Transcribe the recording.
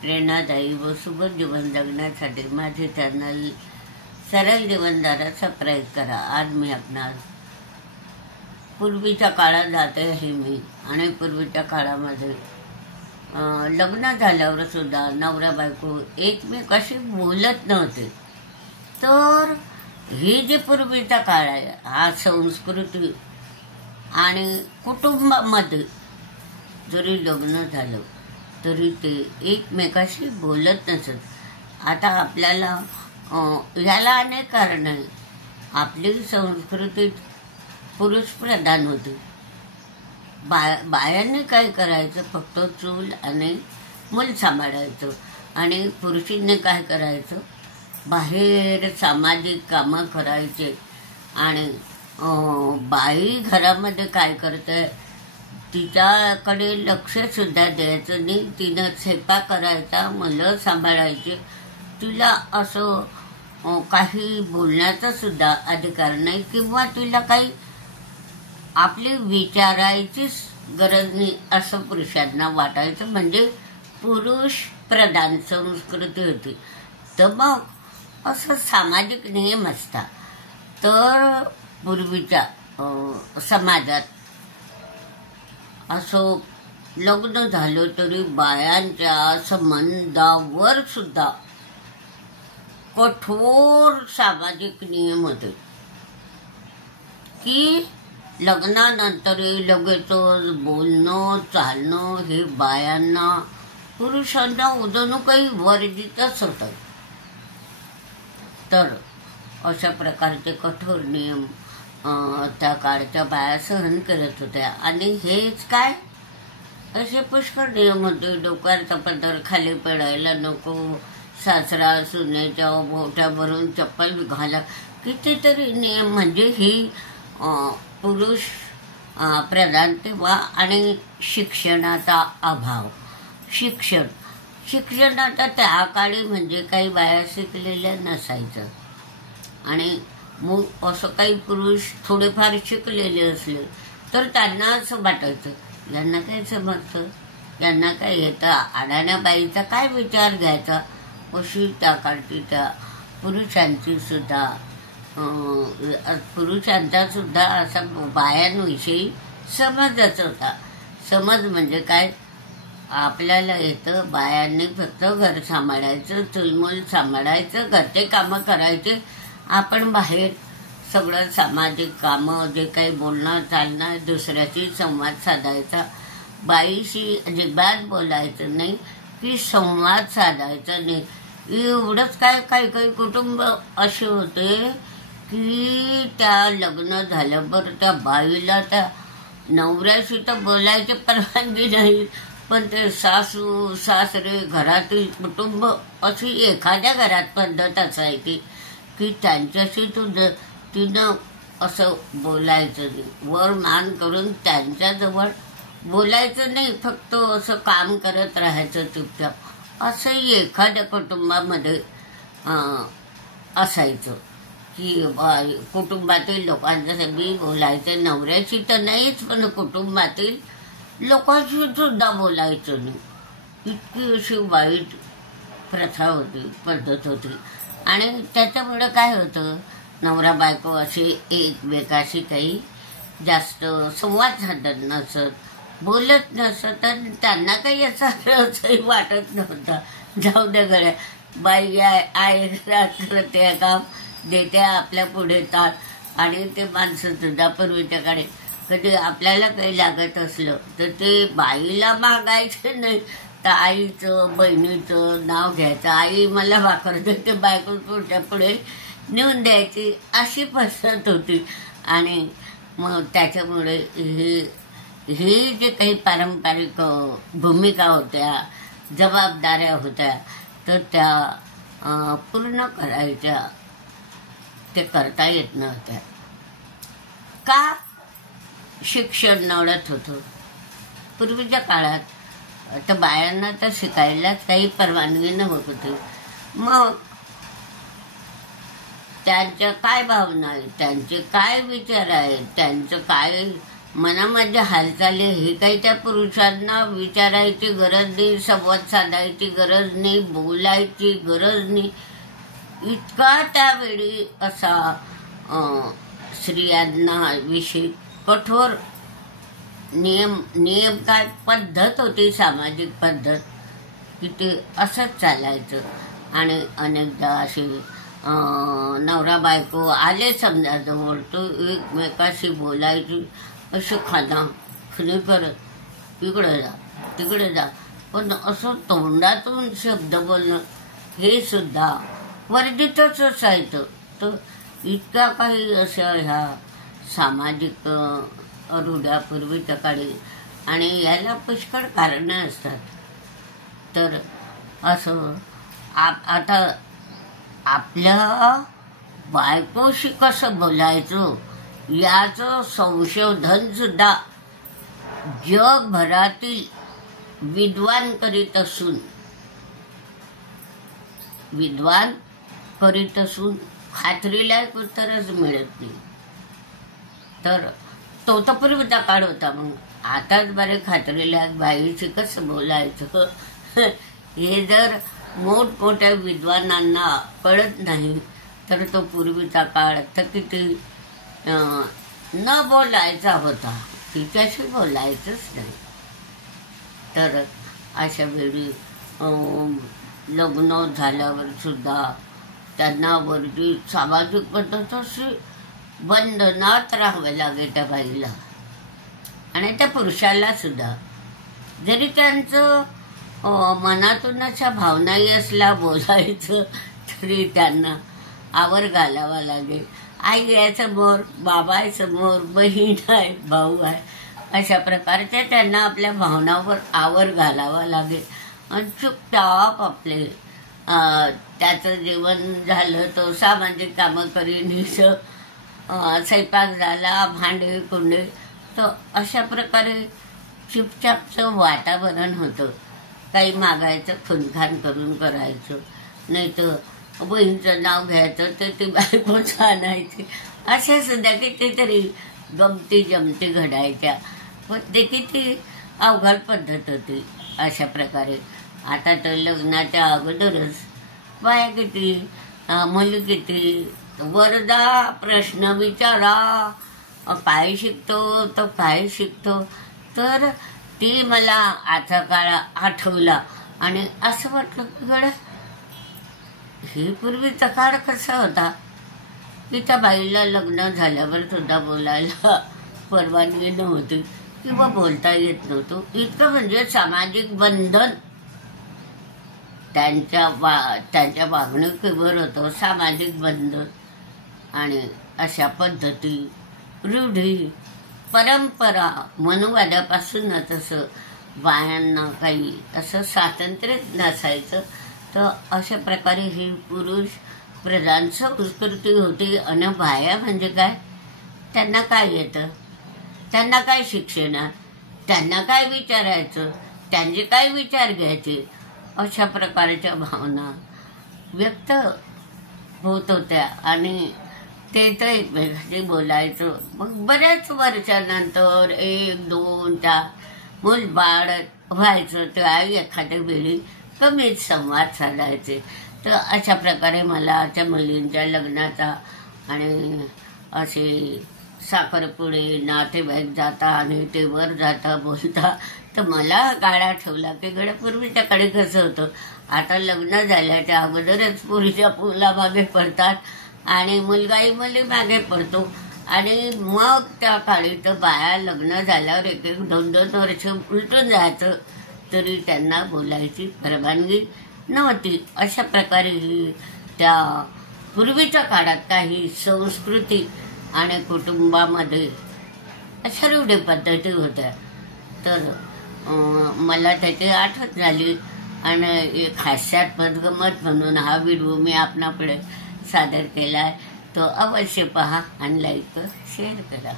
प्रेरणादायी व सुबक जीवन जगण्यासाठी माझे चॅनल सरळ जीवनधारा सबस्क्राईब करा। आज मी आपणास पूर्वीच्या काळात जाते आहे मी आणि पूर्वीच्या काळामध्ये लग्न झाल्यावर सुद्धा नवरा बायको एकमेकाशी बोलत नव्हते। तर ही जी पूर्वीचा काळ आहे हा संस्कृती आणि कुटुंबामध्ये जरी लग्न झालं तरी ते एकमेकाशी बोलत नसत। आता आपल्याला याला अनेक कारण आहे। आपली संस्कृती पुरुष प्रधान होती। बायांनी काय करायचं, फक्त चूल आणि मूल सांभाळायचं आणि पुरुषांनी काय करायचं, बाहेर सामाजिक कामं करायचे। आणि बाई घरामध्ये काय करते तिच्याकडे लक्ष सुद्धा द्यायचं नाही। तिनं स्वयंपाक करायचा, मुलं सांभाळायचे, तिला असं काही बोलण्याचा सुद्धा अधिकार नाही किंवा तिला काही आपली विचारायची गरज नाही असं पुरुषांना वाटायचं। म्हणजे पुरुष प्रधान संस्कृती होती। तर मग असं सामाजिक नियम असतात। तर पूर्वीच्या समाजात असं लग्न झालं तरी बायांच्या संबंधावर सुद्धा कठोर सामाजिक नियम होते की लग्नानंतर लगेचच बोलणं चालणं हे बायांना पुरुषांना जणूकही वर्जितच होतं। तर अशा प्रकारचे कठोर नियम त्या काळच्या बाया सहन करत होत्या। आणि हेच काय असे पुष्कळ नियम होते। डोक्याचा पदर खाली पडायला नको, सासरा सुनेच्या बोट्या भरून चप्पल घाला, कितीतरी नियम। म्हणजे ही पुरुष प्रधान तेव्हा आणि शिक्षणाचा अभाव। शिक्षणाचा त्या काळी म्हणजे काही बाया शिकलेल्या नसायचं आणि मग असं काही पुरुष थोडेफार शिकलेले असले तर त्यांना असं वाटायचं यांना काय समजतं, यांना काय येतं, अडाण्या बाईचा काय विचार घ्यायचा। अशी त्या काळची त्या पुरुषांचा सुद्धा असा बायांविषयी समजच होता। समज म्हणजे काय, आपल्याला येतं, बायांनी फक्त घर सांभाळायचं, चुलमूल सांभाळायचं, घरचे कामं करायचे, आपण बाहेर सगळं सामाजिक कामं जे काही बोलणं चालणं, दुसऱ्याशी संवाद साधायचा, बाईशी अजिबात बोलायचं नाही की संवाद साधायचा नाही। एवढंच काय, काही काही कुटुंब असे होते की त्या लग्न झाल्यावर त्या बाईला त्या नवऱ्याशी तर बोलायची परवानगी नाही, पण ते सासू सासरे घरातील कुटुंब अशी एखाद्या घरात पद्धत असायची की त्यांच्याशी तिनं असं बोलायचं नाही, वर मान करून त्यांच्याजवळ बोलायचं नाही, फक्त असं काम करत राहायचं चुपचाप। असंही एखाद्या कुटुंबामध्ये असायचं की कुटुंबातील लोकांच्या मी बोलायचं, नवऱ्याशी तर नाहीच पण कुटुंबातील लोकांशी सुद्धा बोलायचं नाही। इतकी अशी वाईट प्रथा होती, पद्धत होती। आणि त्याच्यामुळे काय होतं, नवरा बायको असे एकमेकाशी काही जास्त संवाद साधत नसत, बोलत नसत, आणि त्यांना काही याचा रसही वाटत नव्हता। जाऊ दे गड्या, बाई आहे करते काम, देते आपल्या पुढे ताट। आणि ते माणसं सुद्धा पूर्वीच्या काळी कधी आपल्याला काही लागत असलं तर ते बाईला मागायचं नाही, तर आईचं बहिणीचं नाव घ्यायचं, आई मला भाकर देते, बायको पुढच्या पुढे नेऊन द्यायची, अशी पद्धत होती। आणि मग त्याच्यामुळे ही जे काही पारंपरिक भूमिका होत्या, जबाबदाऱ्या होत्या, तर त्या पूर्ण करायच्या, ते करता येत नव्हत्या। का? शिक्षण नवळत होतं पूर्वीच्या काळात। तर बायांना तर शिकायलाच काही परवानगी नव्हती होती। मग त्यांच्या काय भावना आहेत, त्यांचे काय विचार आहेत, त्यांचं काय मनामध्ये हालचाली हे काही त्या पुरुषांना विचारायची गरज नाही, संवाद साधायची गरज नाही, बोलायची गरज नाही. इतका त्यावेळी असा स्त्रियांना विषयी कठोर नियम काय पद्धत होती, सामाजिक पद्धत की ते असंच चालायचं. आणि अनेकदा असे नवरा बायको आले समजा जवळ, तो एकमेकाशी बोलायची असे खाली करत इकडे जा तिकडे जा, पण असं तोंडातून शब्द बोलणं हे सुद्धा वर्जितच असायचं. तर इतका काही अशा ह्या सामाजिक रूढ्या पूर्वीच्या काळी, आणि याला पुष्कळ कारणं असतात. तर असं आता आपल्या बायकोशी कसं बोलायचं याचं संशोधन सुद्धा जगभरातील विद्वान करीत असून खात्रीला उत्तरच मिळत नाही. तर तो तर पूर्वीचा काळ होता. मग आताच बरे खात्रीला बाईशी कसं बोलायचं हे जर मोठमोठ्या विद्वानांना कळत नाही तर तो पूर्वीचा काळ तर किती न बोलायचा होता, तिच्याशी बोलायचंच नाही. तर अशा वेळी लग्न झाल्यावर सुद्धा त्यांना वर्जित सामाजिक पद्धत अशी बंधनात राहावे लागे त्या बाईला आणि त्या पुरुषाला सुद्धा. जरी त्यांचं मनातून अशा भावनाही असला बोलायचं तरी त्यांना आवर घालावा लागेल. आई आहे समोर, बाबा आहे समोर, बहीण आहे, भाऊ आहे, अशा प्रकारच्या त्यांना आपल्या भावनावर आवर घालावा लागेल. आणि चुपचाप आपले त्याचं जेवण झालं तो सामाजिक कामं करीन, स्वयंपाक झाला, भांडे कुंडे, तर अशा प्रकारे चुपचापचं वातावरण होतं. काही मागायचं खुनखान करून करायचं, नाही तर बहीणचं नाव घ्यायचं तर ती बायकोच आणायची. अशा सुद्धा कितीतरी गमती जमती घडायच्या. पण ते किती अवघड पद्धत होती. अशा प्रकारे आता तर लग्नाच्या अगोदरच बाया किती, मुली किती, वरदा प्रश्न विचारा, काय शिकतो तो काय शिकतो. तर ती मला आता काळ आठवला आणि असं वाटलं की गड्या हे पूर्वीचा काळ कसा होता की त्या बाईला लग्न झाल्यावर सुद्धा बोलायला परवानगी नव्हती किंवा बोलता येत नव्हतं. इतकं म्हणजे सामाजिक बंधन त्यांच्या वागणुकीवर होतं, सामाजिक बंधन. आणि अशा पद्धती, रूढी, परंपरा, मनुवादापासूनच असं बायांना काही असं स्वातंत्र्य नसायचं. तर अशा प्रकारे ही पुरुष प्रधान संस्कृती होती. आणि बाया म्हणजे काय, त्यांना काय येतं, त्यांना काय शिक्षण आहे, त्यांना काय विचारायचं, त्यांचे काय विचार घ्यायचे, अशा प्रकारच्या भावना व्यक्त होत होत्या. आणि ते तर एकमेकांशी बोलायचं. मग बऱ्याच वर्षानंतर 1, 2, 4 मूल बाळ व्हायचं, त्या एखाद्या वेळी कमीच संवाद साधायचे. तर अशा प्रकारे मला त्या मुलींच्या लग्नाचा आणि असे साखरपुडे नातेवाईक जाता आणि ते वर जाता बोलता, तर मला गाडा ठेवला की गड्या पूर्वीच्या काळी कसं होतं. आता लग्न झाल्याच्या अगोदरच पुरीच्या पुला मागे पडतात आणि मुलगाही मुली मागे पडतो. आणि मग त्या काळी तर बाया लग्न झाल्यावर 1-1, 2-2 वर्ष उलटून जायचं तरी त्यांना बोलायची परवानगी नव्हती. अशा प्रकारे त्या पूर्वीच्या काळात काही संस्कृती आणि कुटुंबामध्ये अशा रूढी पद्धती होत्या. तर मला त्याची आठवण झाली आणि एक हास्यास्पद गमत म्हणून हा व्हिडिओ मी आपणापुढे सादर केला आहे. तो अवश्य पहा आणि लाईक शेअर करा.